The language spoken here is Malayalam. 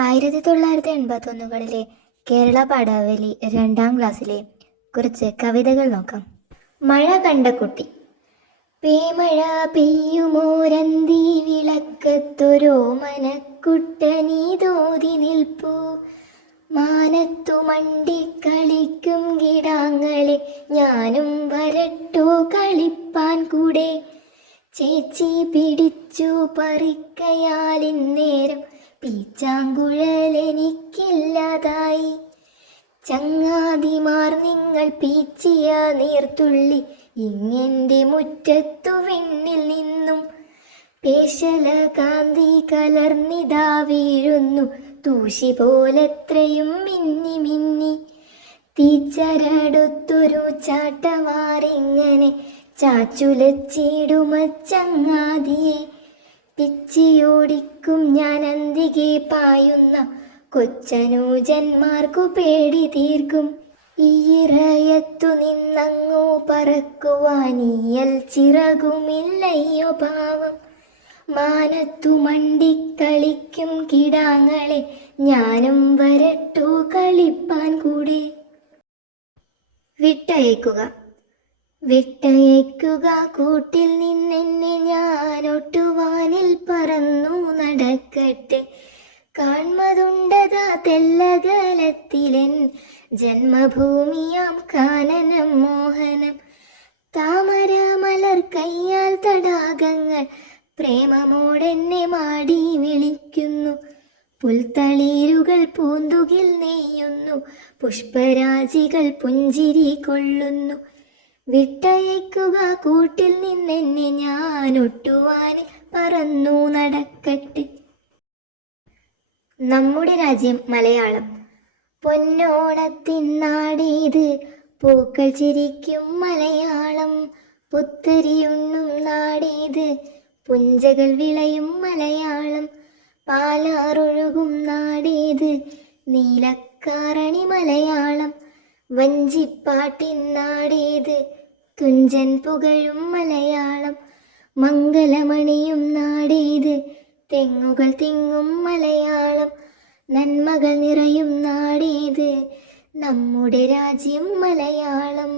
ആയിരത്തി തൊള്ളായിരത്തി എൺപത്തൊന്നുകളിലെ കേരള പാഠാവലി രണ്ടാം ക്ലാസ്സിലെ കുറച്ച് കവിതകൾ നോക്കാം. മഴ കണ്ട കുട്ടി. പേമഴ പെയ്യുമോരന്തി വിളക്കത്തൊരോ മനക്കുട്ടനീ തോതി നിൽപ്പൂ. മാനത്തു മണ്ടി കളിക്കും കിടാങ്ങളെ ഞാനും വരട്ടു കളിപ്പാൻ കൂടെ. ചേച്ചി പിടിച്ചു പറിക്കയാലിന്നേരം പീച്ചാങ്കുഴൽ എനിക്കില്ലാതായി. ചങ്ങാതിമാർ നിങ്ങൾ പീച്ചിയ നീർത്തുള്ളി ഇങ്ങെന്റെ മുറ്റത്തു വിണ്ണിൽ നിന്നും. പേശല കാന്തി കലർന്നിതാ വീഴുന്നു. തൂശി പോലെത്രയും മിന്നി മിന്നി. തീച്ചരടുത്തൊരു ചാട്ടമാറിങ്ങനെ ചാച്ചുലച്ചിടുമച്ചങ്ങാതിയെ പിച്ചിയോടിക്കും ഞാൻ അന്തികെ പായുന്ന കൊച്ചനൂജന്മാർക്കു പേടി തീർക്കും. ഈറയത്തു നിന്നങ്ങോ പറക്കുവാനീയൽ ചിറകുമില്ലയ്യോ പാവം. മാനത്തു മണ്ടിക്കളിക്കും കിടാങ്ങളെ ഞാനും വരട്ടു കളിപ്പാൻ കൂടെ. വിട്ടയക്കുക. വിട്ടയക്കുക കൂട്ടിൽ നിന്നെന്നെ ഞാൻ ഒട്ടുവാനിൽ പറന്നു നടക്കട്ടെ. കാൺമതുണ്ടതാ തെല്ലകലത്തിലെൻ ജന്മഭൂമിയാം കാനനം മോഹനം. താമര മലർ കയ്യാൽ തടാകങ്ങൾ പ്രേമമോടെന്നെ മാടി വിളിക്കുന്നു. പുൽത്തളീരുകൾ പൂന്തുകിൽ നെയ്യുന്നു. പുഷ്പരാജികൾ പുഞ്ചിരി കൊള്ളുന്നു. വിട്ടയക്കുക കൂട്ടിൽ നിന്നെന്നെ ഞാൻ ഒട്ടുവാനിൽ പറന്നു നടക്കട്ടെ. നമ്മുടെ രാജ്യം മലയാളം. പൊന്നോണത്തിന്നാടേത് പൂക്കൾ ചിരിക്കും മലയാളം. പുത്തരിയുണ്ണും നാടേത് പുഞ്ചകൾ വിളയും മലയാളം. പാലാറൊഴുകും നാടേത് നീലക്കാരണി മലയാളം. വഞ്ചിപ്പാട്ടിൻ നാടേത് തുഞ്ചൻ പുകഴും മലയാളം മംഗലമണിയും നാടേത് തെങ്ങുകൾ തിങ്ങും മലയാളം നന്മകൾ നിറയും നാടേത് നമ്മുടെ രാജ്യം മലയാളം.